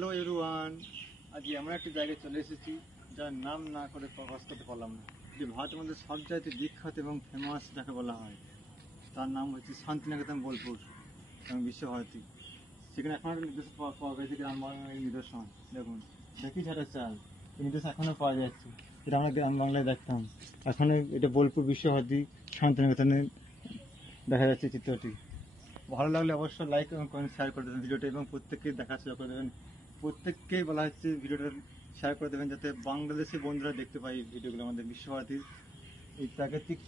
Hello everyone, আজকে এমন একটা জায়গায় চলে এসেছি যার নাম না করে প্রকাশ করতে পারলাম না। যে ভারতের মধ্যে সবচাইতে বিখ্যাত এবং ফেমাস যাকে বলা হয় তার নাম হচ্ছে শান্তিনিকেতন বোলপুর এবং বিশ্বভারতী। সেখানে এখন একটা নির্দেশ পাওয়া গেছে গ্রাম বাংলার নিদর্শন। দেখুন, দেখি ছাড়া চাল এই নির্দেশ এখনও পাওয়া যাচ্ছে, যেটা আমরা গ্রাম বাংলায় দেখতাম। এখানে এটা বোলপুর বিশ্বভারতী শান্তিনিকেতনে দেখা যাচ্ছে চিত্রটি। ভালো লাগলে অবশ্যই লাইক এবং কমেন্ট শেয়ার করে দেবেন ভিডিওটা, এবং প্রত্যেককে দেখার সুযোগ করে দেবেন। প্রত্যেককেই বলা হচ্ছে ভিডিওটা শেয়ার করে দেবেন, যাতে বাংলাদেশি বন্ধুরা দেখতে পাই ভিডিওগুলো। আমাদের বিশ্বভারতীর এই প্রাকৃতিক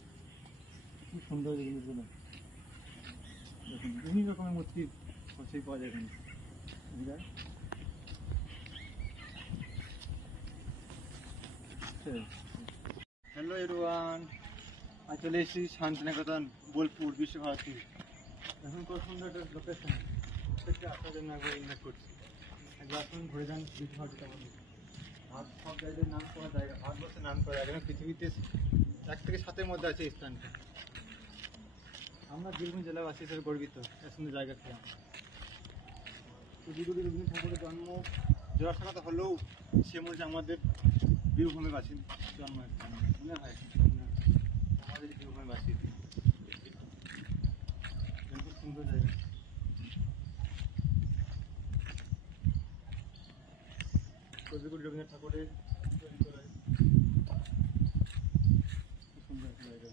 খুব সুন্দর জিনিসগুলো দেখুন, বিভিন্ন রকমের মূর্তি অবশ্যই পাওয়া যায় এখানে। হ্যালো এভরিওয়ান, আজ চলে এসেছি শান্তিনিকেতন বোলপুর বিশ্বভারতী। এখন খুব সুন্দর একটা লোকেশন, প্রত্যেককে আসার জন্য একবার ইনভাইট করছি। একবার আসুন, ঘুরে যান বিশ্বভারতীটা আমাদের সব জায়গায় নাম করা জায়গা, ভারতবর্ষের নাম করা জায়গা, পৃথিবীতে 1 থেকে 7-এর মধ্যে আছে এই স্থানটা। আমরা বীরভূম জেলাবাসী হিসেবে গর্বিত এত সুন্দর জায়গা খেয়ে। কবিগুরু রবীন্দ্রনাথ ঠাকুরের জন্ম জোড়াসাঁকোতে হলেও সে মনে আমাদের বীরভূমের বাসী জন্মস্থান মনে হয়, আমাদের বীরভূমের বাসী। খুব সুন্দর জায়গা, কবিগুরু রবীন্দ্রনাথ ঠাকুরের খুব সুন্দর একটা জায়গা।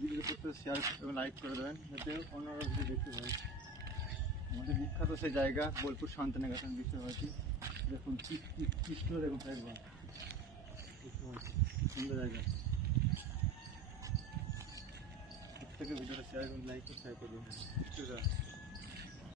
ভিডিওটা শেয়ার এবং লাইক করে দেবেন, যাতে অন্যরা ভিডিও দেখতে পায়। আমাদের বিখ্যাত সেই জায়গা বোলপুর শান্তিনিকেতন বিশ্বভারতী। দেখুন চিত্র দেখুন একবার, সুন্দর জায়গা। প্রত্যেকে ভিডিওটা শেয়ার করুন, লাইক করে শেয়ার করবেন।